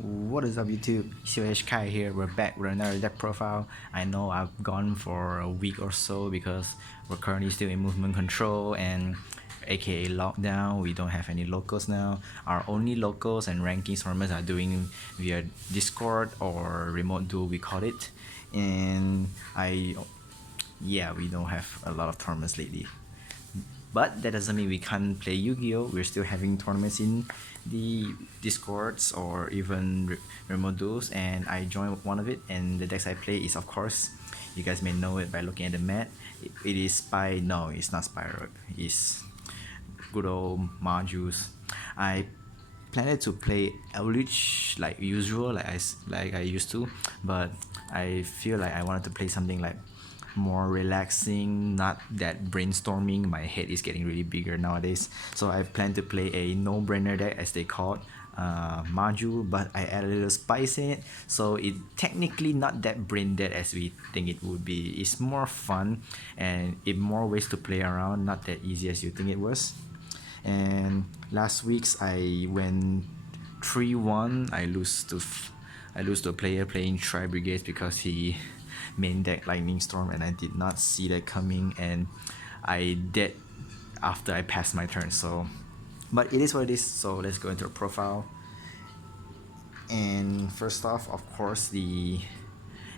What is up YouTube? COHK here, we're back with another deck profile. I know I've gone for a week or so because we're currently still in movement control and aka lockdown. We don't have any locals now. Our only locals and rankings tournaments are doing via Discord or remote duel we call it. And we don't have a lot of tournaments lately. But that doesn't mean we can't play Yu-Gi-Oh! We're still having tournaments in the Discords or even remote duels, and I joined one of it. And the decks I play is, of course, you guys may know it by looking at the mat. It is no, it's not Spyro. It's good old Maju's. I planned to play Eldritch like usual, like I used to, but I feel like I wanted to play something like more relaxing, not that brainstorming. My head is getting really bigger nowadays, so I plan to play a no-brainer deck, as they call it, Maju, but I add a little spice in it, so it technically not that brain dead as we think it would be. It's more fun and it more ways to play around, not that easy as you think it was. And last week's I went 3-1. I lose to a player playing Tri Brigades because he main deck Lightning Storm, and I did not see that coming, and I did after I passed my turn. So, but it is what it is. So let's go into a profile. And first off, of course, the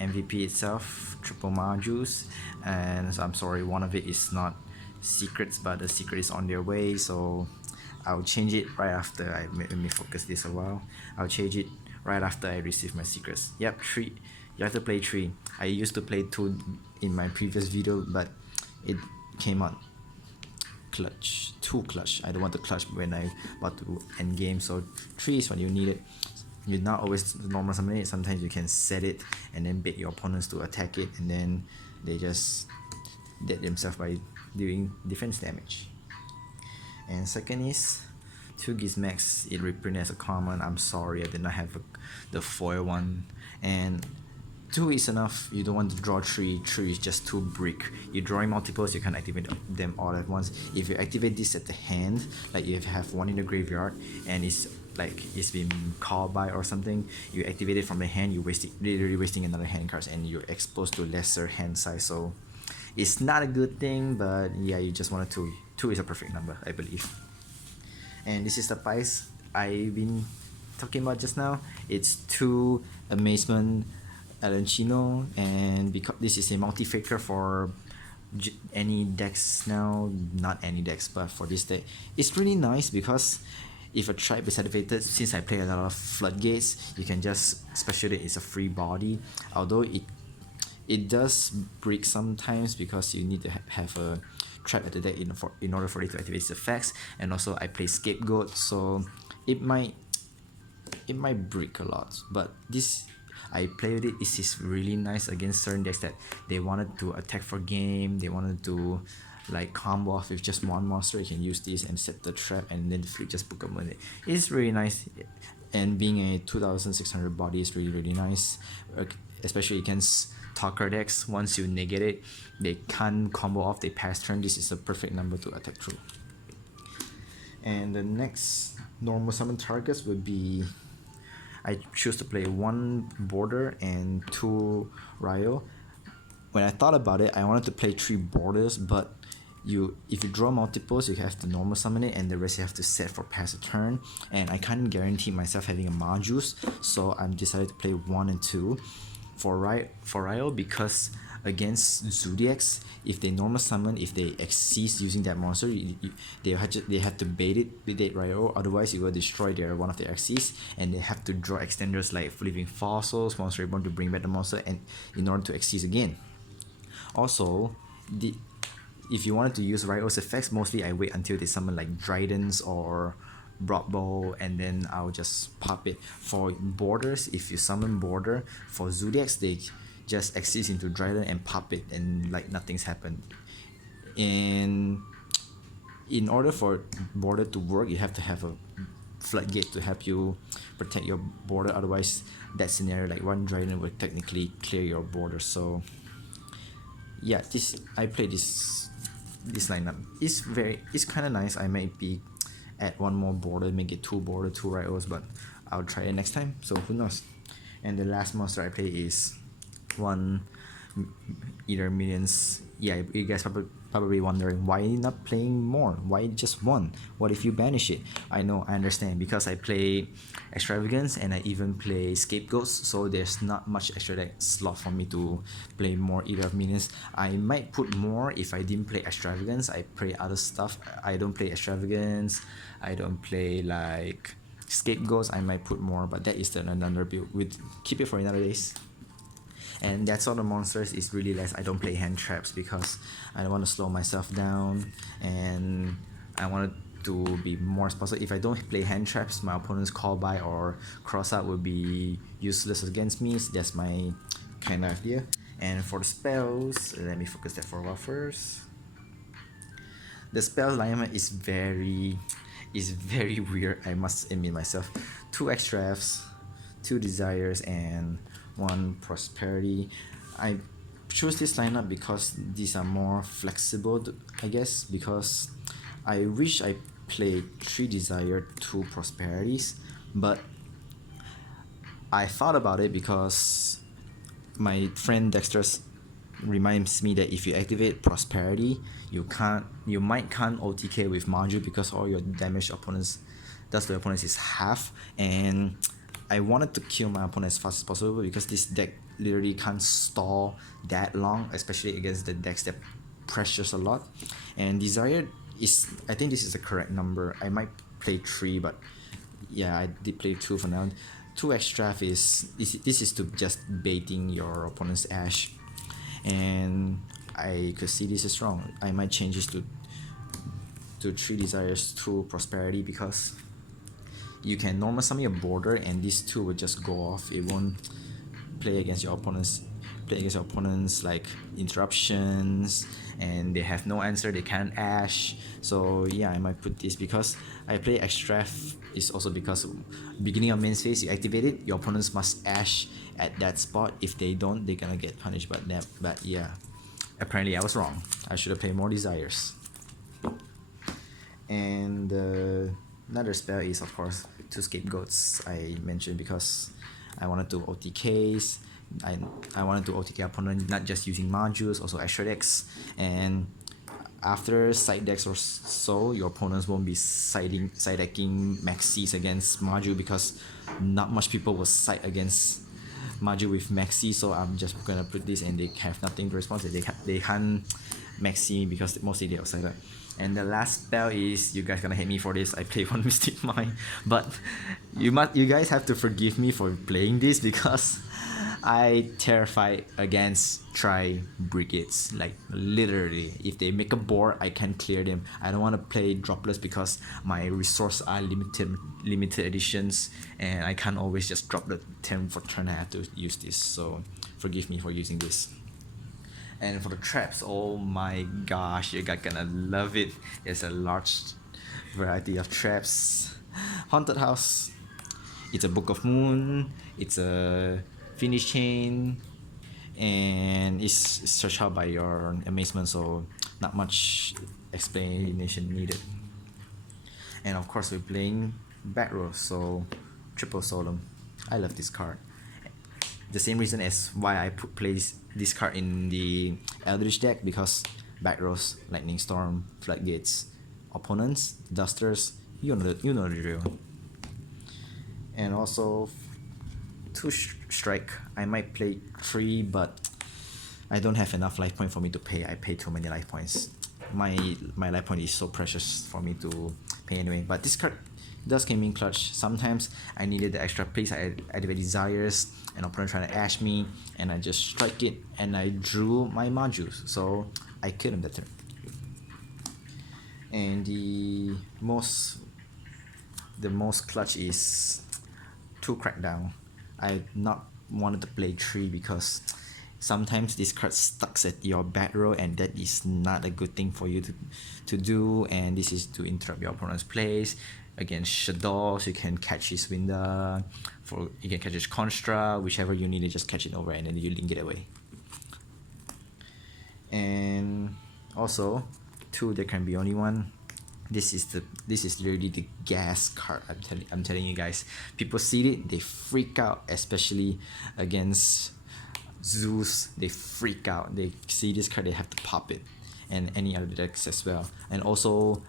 MVP itself, triple Majus, and I'm sorry, one of it is not secrets, but the secret is on their way. So I'll change it right after let me focus this a while. I'll change it right after I receive my secrets. Yep, 3. You have to play 3. I used to play 2 in my previous video, but it came out clutch, 2 clutch. I don't want to clutch when I about to end game, so 3 is when you need it. You're not always normal summon it. Sometimes you can set it and then bait your opponents to attack it, and then they just dead themselves by doing defense damage. And second is 2 Gizmeks. It reprinted as a common. I'm sorry, I did not have the foil one. And 2 is enough. You don't want to draw 3. 3 is just too brick. You're drawing multiples, you can activate them all at once. If you activate this at the hand, like you have one in the graveyard and it's like it's been called by or something, you activate it from the hand, you're literally wasting another hand cards, and you're exposed to lesser hand size. So it's not a good thing, but yeah, you just wanted to. 2 is a perfect number, I believe. And this is the price I've been talking about just now. It's 2 Amazement Chino, and because this is a multi-faker for any decks now, not any decks, but for this deck, it's really nice because if a tribe is activated, since I play a lot of floodgates, you can just special it. It's a free body, although it does break sometimes because you need to have a trap at the deck in order for it to activate its effects. And also I play scapegoat, so it might break a lot, but this I played it. It is really nice against certain decks that they wanted to attack for game, they wanted to like combo off with just one monster. You can use this and set the trap, and then the flip just book up on it. It's really nice, and being a 2600 body is really nice, especially against talker decks. Once you negate it, they can't combo off, they pass turn. This is a perfect number to attack through. And the next normal summon targets would be, I choose to play 1 border and 2 Ryo. When I thought about it, I wanted to play 3 borders, but if you draw multiples, you have to normal summon it, and the rest you have to set for pass a turn. And I can't guarantee myself having a Majus, so I decided to play 1 and 2 for Ryo, because against Zodiacs, if they normal summon, if they exceed using that monster, they have to bait it with that Ryo, otherwise you will destroy one of their Xyz, and they have to draw extenders like Living Fossils, Monster Reborn to bring back the monster, and in order to exceed again. Also, if you wanted to use Ryo's effects, mostly I wait until they summon like Dridents or Broadbow, and then I'll just pop it. For borders, if you summon border, for Zodiacs, they just exist into Dryden and pop it, and like nothing's happened. And in order for border to work, you have to have a floodgate to help you protect your border. Otherwise, that scenario, like 1 Dryden would technically clear your border. So yeah, I play this lineup. It's kind of nice. I might be add 1 more border, make it 2 border, 2 Ryos, but I'll try it next time, so who knows. And the last monster I play is one either minions. Yeah, you guys probably wondering why not playing more, why just one, what if you banish it? I know, I understand, because I play extravagance and I even play scapegoats, so there's not much extra deck slot for me to play more either of minions. I might put more if I didn't play extravagance. I play other stuff. I don't play extravagance, I don't play like scapegoats. I might put more, but that is then another build. With keep it for another days. And that's all the monsters is really less. I don't play hand traps because I don't want to slow myself down, and I want to be more responsible. If I don't play hand traps, my opponent's call by or cross out will be useless against me. So that's my kind of idea. And for the spells, let me focus that for a while first. The spell alignment is very weird, I must admit myself. 2 extras, 2 desires, and 1 prosperity. I chose this lineup because these are more flexible, I guess, because I wish I played 3 desire, 2 prosperities, but I thought about it because my friend Dexter's reminds me that if you activate prosperity, you might can't OTK with Maju because all your damage opponents does to opponents is half, and I wanted to kill my opponent as fast as possible because this deck literally can't stall that long, especially against the decks that pressures a lot. And desire is, I think this is the correct number. I might play 3, but yeah, I did play 2 for now. 2 extra is this is to just baiting your opponent's Ash, and I could see this is wrong. I might change this to 3 desires, 2 prosperity, because you can normal summon your border and these 2 will just go off. It won't play against your opponents. Like interruptions, and they have no answer, they can't Ash. So yeah, I might put this because I play Extract is also because beginning of main phase you activate it, your opponents must Ash at that spot. If they don't, they're gonna get punished. But yeah, apparently I was wrong. I should have played more desires. And another spell is of course 2 scapegoats I mentioned because I wanted to OTKs. I wanted to OTK opponent not just using Majus, also extra decks. And after side decks or so, your opponents won't be side decking Maxis against Maju because not much people will side against Maju with Maxi. So I'm just gonna put this and they have nothing to respond to. They can't Maxi because mostly they're outside. And the last spell is, you guys gonna hate me for this, I play 1 Mystic Mind, but you guys have to forgive me for playing this because I terrified against brigades. Like literally, if they make a board, I can clear them. I don't want to play droplets because my resources are limited editions, and I can't always just drop the 10 for turn. I have to use this, so forgive me for using this. And for the traps, oh my gosh, you guys gonna love it. There's a large variety of traps. Haunted House, it's a Book of Moon, it's a Finish Chain, and it's searched out by your Amazement, so not much explanation needed. And of course we're playing back row, so Triple Solemn. I love this card. The same reason as why I play this card in the Eldritch deck, because back rows, Lightning Storm, Floodgates, opponents, Dusters, you know the drill. And also 2 strike. I might play 3, but I don't have enough life point for me to pay. I pay too many life points. My life point is so precious for me to pay anyway. But this card does came in clutch. Sometimes I needed the extra place. I activate desires, an opponent trying to Ash me, and I just strike it, and I drew my Majus, so I killed him that turn. And the most clutch is 2 Crackdown. I not wanted to play 3 because sometimes this card stuck at your back row, and that is not a good thing for you to do, and this is to interrupt your opponent's plays. Against Shadows, you can catch his window, you can catch his construct, whichever you need to just catch it over and then you link it away. And also 2, there can be only 1. this is literally the gas card. I'm telling you guys. People see it, they freak out, especially against Zeus. They freak out. They see this card, they have to pop it, and any other decks as well. And also,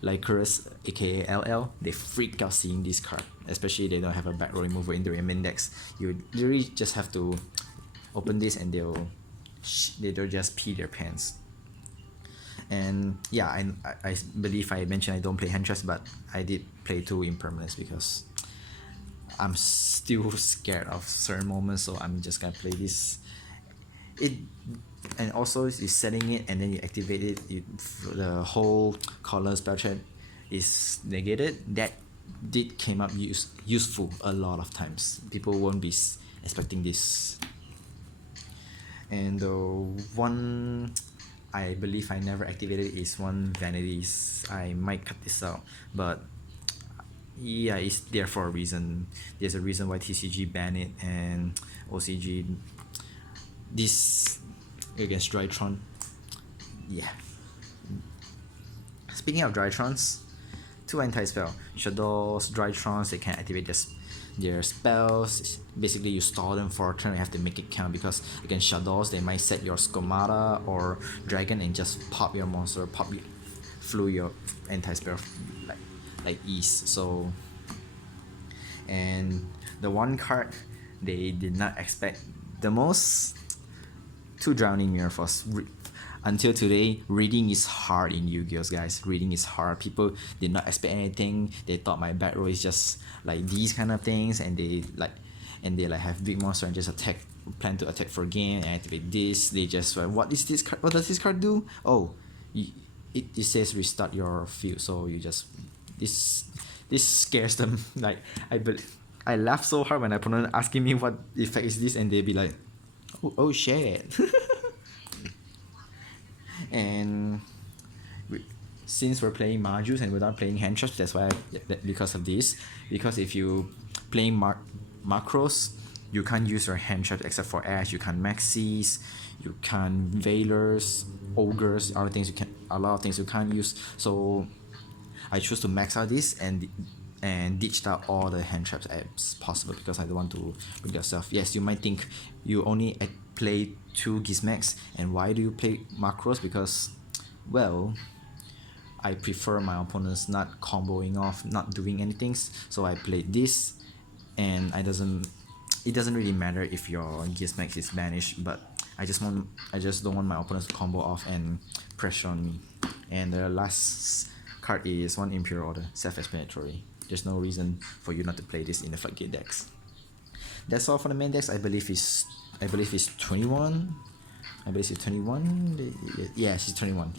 Lycurus, aka LL, they freak out seeing this card, especially they don't have a back row remover in their main decks. You literally just have to open this and they'll just pee their pants. And yeah, I believe I mentioned I don't play hand traps, but I did play 2 impermanence because I'm still scared of certain moments, so I'm just gonna play this. And also is setting it and then you activate it, the whole color spell check is negated. That did came up useful a lot of times. People won't be expecting this. And the one I believe I never activated is one Vanities. I might cut this out, but yeah, it's there for a reason. There's a reason why TCG banned it and OCG. This against Drytron. Yeah. Speaking of Drytrons, 2 anti-spell. Shadows, Drytrons, they can activate their spells. Basically, you stall them for a turn, you have to make it count, because against Shadows, they might set your Skomata or Dragon and just pop your monster, flew your anti-spell like ease. So, and the one card they did not expect the most, 2 Drowning Mirror Force. Until today, reading is hard in Yu-Gi-Oh, guys. Reading is hard. People did not expect anything. They thought my back row is just like these kind of things, and they have big monster and just plan to attack for a game and activate this. They just what is this card? What does this card do? Oh, it says restart your field. So you just this scares them. Like I laugh so hard when opponent asking me what effect is this, and they be like, oh shit. And since we're playing Majus and we're not playing hand traps, that's why because of this. Because if you playing macros, you can't use your hand traps except for Ash. You can't Maxis, you can't Veilers, Ogres, a lot of things you can't use. So I choose to max out this and ditched out all the hand traps as possible, because I don't want to bring yourself. Yes, you might think you only play 2 Gizmeks, and why do you play macros? Because, well, I prefer my opponents not comboing off, not doing anything. So I played this, and it doesn't really matter if your Gizmek is banished, but I just don't want my opponents to combo off and pressure on me. And the last card is 1 Imperial Order, self-explanatory. There's no reason for you not to play this in the floodgate decks. That's all for the main decks. I believe it's 21. I believe it's 21. Yes, it's 21,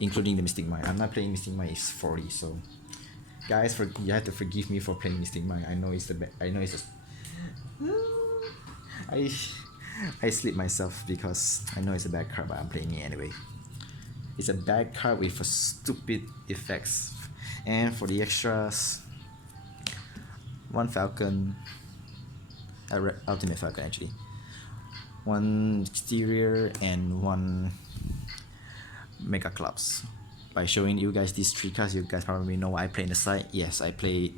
including the Mystic Mine. I'm not playing Mystic Mine. It's 40. So, guys, you have to forgive me for playing Mystic Mine. I know it's I sleep myself because I know it's a bad card, but I'm playing it anyway. It's a bad card with stupid effects. And for the extras, 1 Falcon, Ultimate Falcon actually, 1 Exterior, and 1 Mega Clubs. By showing you guys these 3 cards, you guys probably know what I play in the side. Yes, I play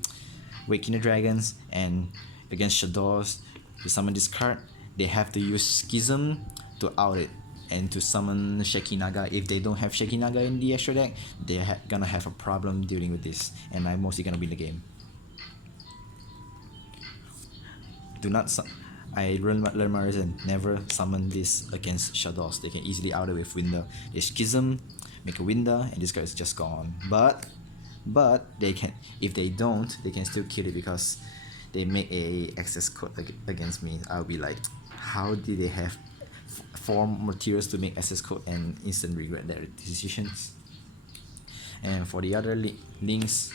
Waking the Dragons, and against Shadows, to summon this card, they have to use Schism to out it, and to summon Shekinaga. If they don't have Shekinaga in the extra deck, they're gonna have a problem dealing with this, and I'm mostly gonna win the game. I learned my lesson. Never summon this against Shadows. They can easily out it with Winder. They Schism, make a Winder, and this guy is just gone. But they can, if they don't, they can still kill it because they make a access code against me. I'll be like, how did they have 4 materials to make access code and instant regret their decisions? And for the other links,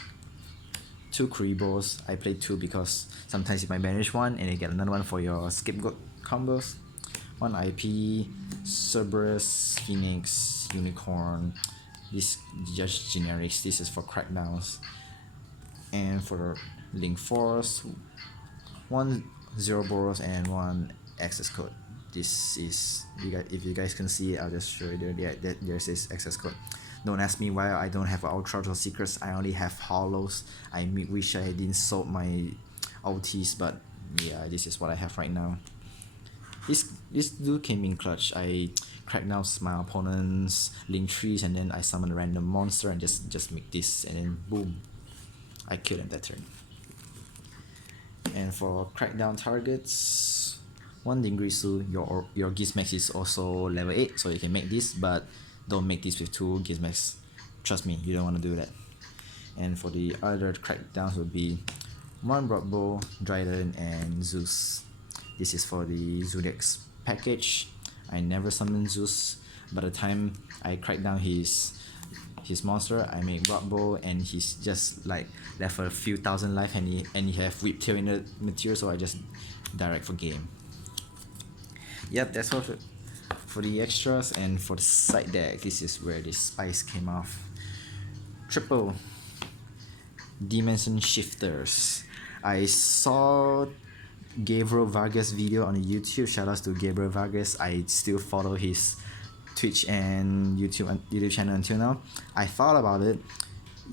2 Kuribos. I played 2 because sometimes you might banish 1 and you get another one for your scapegoat combos. 1 IP, Cerberus, Phoenix, Unicorn. This just generics. This is for crackdowns. And for Link Force, 1 Zeroboros and 1 access code. This is, if you guys can see it, I'll just show you there. Yeah, there's this access code. Don't ask me why I don't have ultras or secrets. I only have hollows. I wish I didn't sold my ultis, but yeah, this is what I have right now. This dude came in clutch. I cracked down my opponent's link trees, and then I summon a random monster and just make this, and then boom, I killed him that turn. And for crackdown targets, one Dingrisu, your Gizmek is also level 8, so you can make this, but don't make this with 2 Gizmeks. Trust me, you don't want to do that. And for the other crackdowns would be one Broadbow, Dryden, and Zeus. This is for the Zodiac's package. I never summon Zeus. By the time I crack down his monster, I make Broadbow, and he's just like left a few thousand life, and he have Whip Tail in the material, so I just direct for game. Yep, that's all for the extras. And for the side deck, this is where the spice came off. Triple Dimension Shifters. I saw Gabriel Vargas video on YouTube. Shoutouts to Gabriel Vargas. I still follow his Twitch and YouTube channel until now. I thought about it.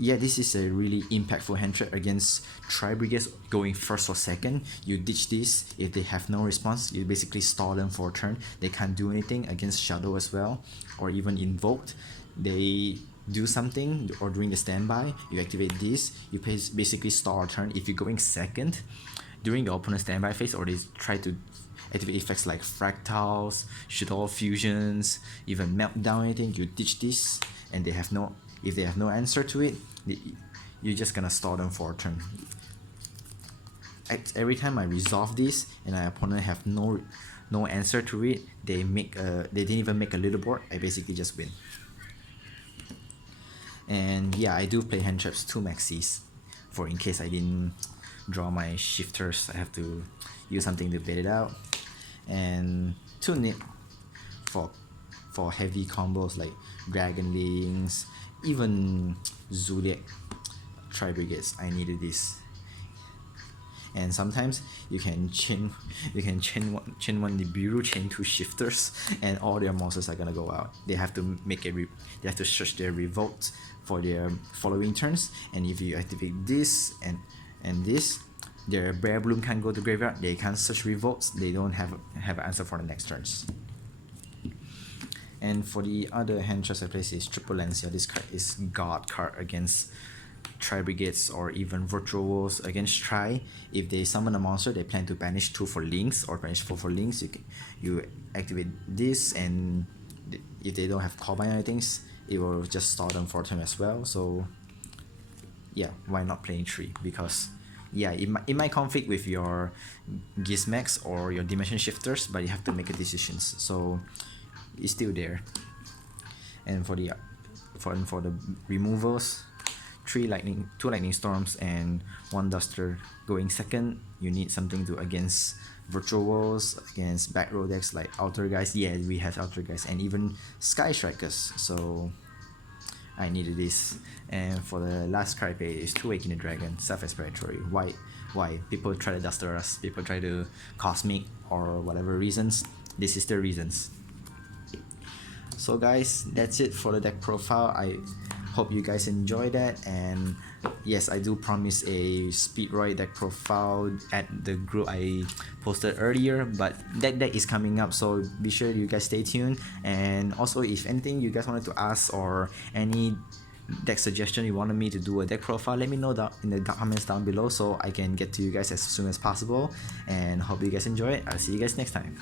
Yeah, this is a really impactful hand trap against Tri-Brigades going first or second. You ditch this. If they have no response, you basically stall them for a turn. They can't do anything against Shadow as well, or even Invoked. They do something, or during the standby, you activate this. You basically stall a turn. If you're going second during the opponent's standby phase, or they try to activate effects like fractals, shadow fusions, even meltdown, anything, you ditch this, and if they have no answer to it, you're just gonna stall them for a turn. Every time I resolve this and my opponent have no answer to it, they didn't even make a little board, I basically just win. And yeah, I do play hand traps 2 maxis, for in case I didn't draw my shifters, I have to use something to bait it out. And 2 nip for heavy combos like Dragon Links, even Zodiac Tri-Brigades. I needed this. And sometimes you can chain one Nibiru, chain 2 shifters, and all their monsters are gonna go out. They have to they have to search their revolt for their following turns, and if you activate this and this, their Bear Bloom can't go to graveyard, they can't search revolts, they don't have an answer for the next turns. And for the other hand traps I place is Triple Lancia. This card is God card against Tri-Brigades, or even Virtual Wolves against Tri. If they summon a monster, they plan to banish 2 for links or banish 4 for links. You activate this, and if they don't have callback or anything, it will just stall them for a turn as well. So yeah, why not playing 3? Because yeah, it might conflict with your Gizmeks or your Dimension Shifters, but you have to make a decision. So it's still there. And for the removals, 2 lightning storms and 1 duster going second. You need something to against Virtual Walls, against back row decks like Outer Guys. Yeah, we have Outer Guys, and even Sky Strikers. So I needed this. And for the last card I play is 2 Waking the Dragon, self-explanatory. Why? People try to duster us, people try to cosmic or whatever reasons. This is the reasons. So guys, that's it for the deck profile. I hope you guys enjoy that, and yes, I do promise a Speedroid deck profile at the group I posted earlier, but that deck is coming up, so be sure you guys stay tuned. And also, if anything you guys wanted to ask or any deck suggestion you wanted me to do a deck profile, let me know down in the comments down below so I can get to you guys as soon as possible. And hope you guys enjoy it. I'll see you guys next time.